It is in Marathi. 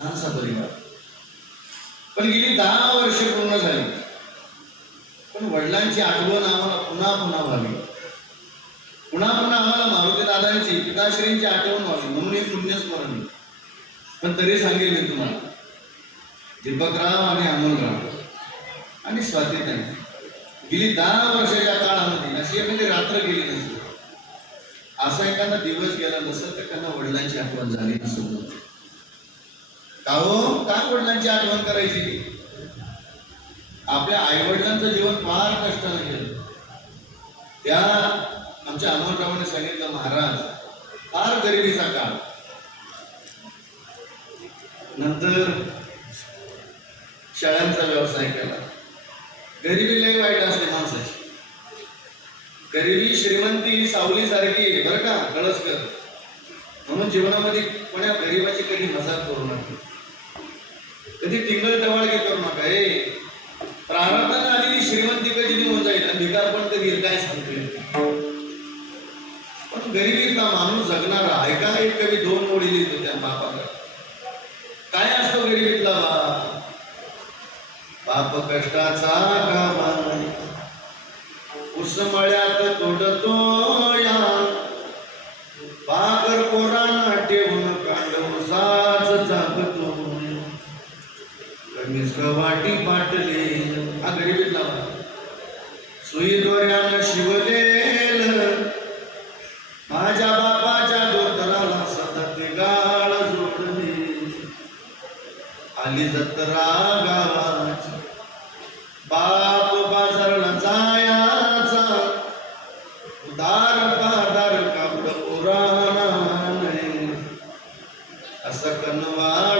लहानसा परिवार. पण गेली दहा वर्ष पूर्ण झाली. पण वडिलांची आठवण आम्हाला पुन्हा पुन्हा व्हावी. पुन्हा पुन्हा आम्हाला मारुती दादांची पिताश्रींची आठवण व्हावी म्हणून एक पुण्यस्मरण. पण तरी सांगेल मी तुम्हाला. दीपकराव आणि अमोलराव आणि स्वातीताई गेली दहा वर्षाच्या काळामध्ये अशी एखादी म्हणजे रात्र गेली नसते. असा एखादा दिवस गेला नसेल तर त्यांना वडिलांची आठवण झाली नसेल. काहो का वडिलांची आठवण करायची? आपल्या आईवडिलांचं जीवन फार कष्टानं गेलं त्या आमच्या अमोलरावाने सांगितलं महाराज फार गरिबीचा काळ. नंतर शाळांचा व्यवसाय केला. गरिबी लय वाईट असते माणसाची. गरिबी श्रीमंती सावली सारखी बरं का? कळसकर म्हणून जीवनामध्ये कोण्या गरिबाची कधी मजाक करू नका. कधी टिंगल टवाळगी करू नका रे प्रारंभाने आलेली श्रीमंती कधी निघून जाईल. आणि भिकार पण कधी काय सांगते? पण गरिबीचा माणूस जगणारा ऐका एक कवी दोन ओळी लिहितो त्या बापाकडे. काय असतो गरिबीतला बाप? बाप कष्टाचा का उसमळ्यात तोडतो सुईदोऱ्यानं शिवलेल माझ्या बापाच्या दोतराला सतत गाळ जोडले आली जत्रा गावाची बाप बाजारला जायाचा. उदार पादार कापड पुराणा असं कनवाड